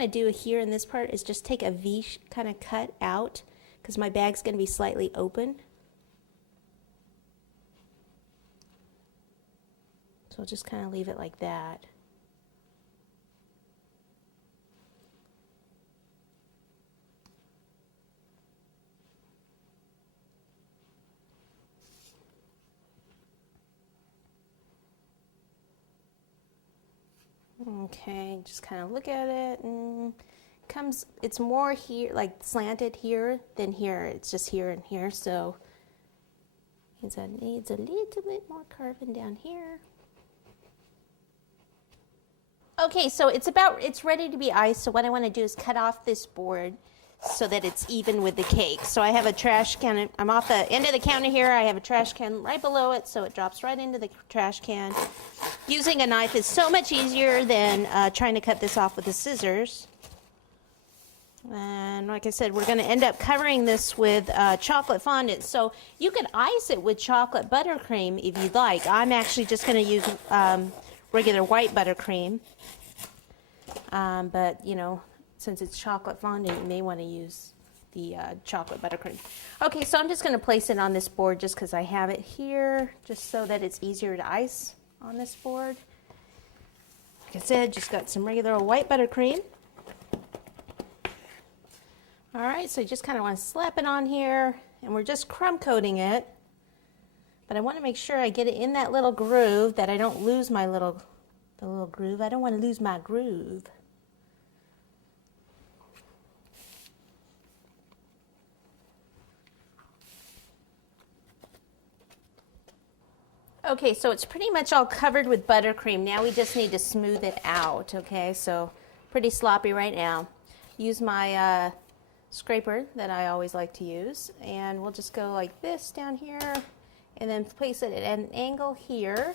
want to do here in this part is just take a V kind of cut out because my bag's going to be slightly open. So I'll just kind of leave it like that. Okay, just kind of look at it, and it's more here, like slanted here than here. It's just here and here, so it needs a little bit more carving down here. Okay, so it's ready to be iced. So what I want to do is cut off this board so that it's even with the cake. So I have a trash can. I'm off the end of the counter here. I have a trash can right below it, so it drops right into the trash can. Using a knife is so much easier than trying to cut this off with the scissors. And like I said, we're going to end up covering this with chocolate fondant. So you could ice it with chocolate buttercream if you'd like. I'm actually just going to use regular white buttercream. But, you know, since it's chocolate fondant, you may want to use the chocolate buttercream. Okay, so I'm just going to place it on this board just because I have it here, just so that it's easier to ice on this board. Like I said, just got some regular white buttercream. All right, so you just kind of want to slap it on here, and we're just crumb coating it. But I want to make sure I get it in that little groove, that I don't lose the little groove. I don't want to lose my groove. Okay, so it's pretty much all covered with buttercream. Now we just need to smooth it out, okay? So pretty sloppy right now. Use my scraper that I always like to use, and we'll just go like this down here and then place it at an angle here.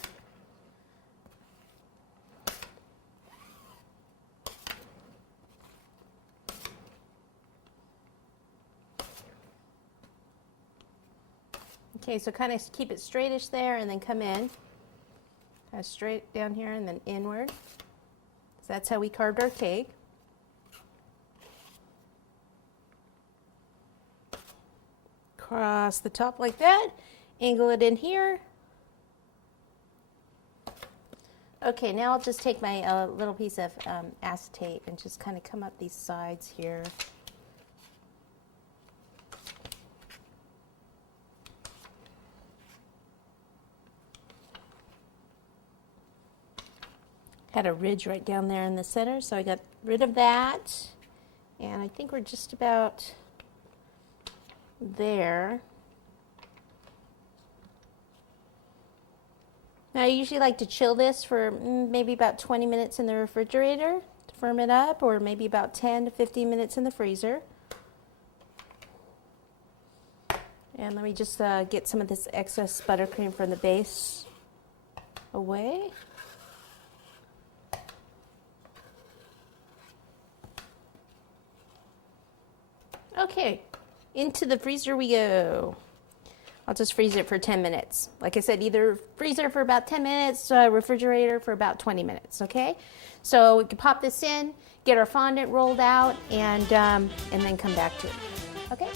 Okay, so kind of keep it straightish there and then come in. Kind of straight down here and then inward. So that's how we carved our cake. Across the top like that. Angle it in here. Okay, now I'll just take my little piece of acetate and just kind of come up these sides here. Had a ridge right down there in the center, so I got rid of that. And I think we're just about there. Now I usually like to chill this for maybe about 20 minutes in the refrigerator to firm it up, or maybe about 10 to 15 minutes in the freezer. And let me just get some of this excess buttercream from the base away. Okay, into the freezer we go. I'll just freeze it for 10 minutes. Like I said, either freezer for about 10 minutes, refrigerator for about 20 minutes, okay? So we can pop this in, get our fondant rolled out, and then come back to it, okay?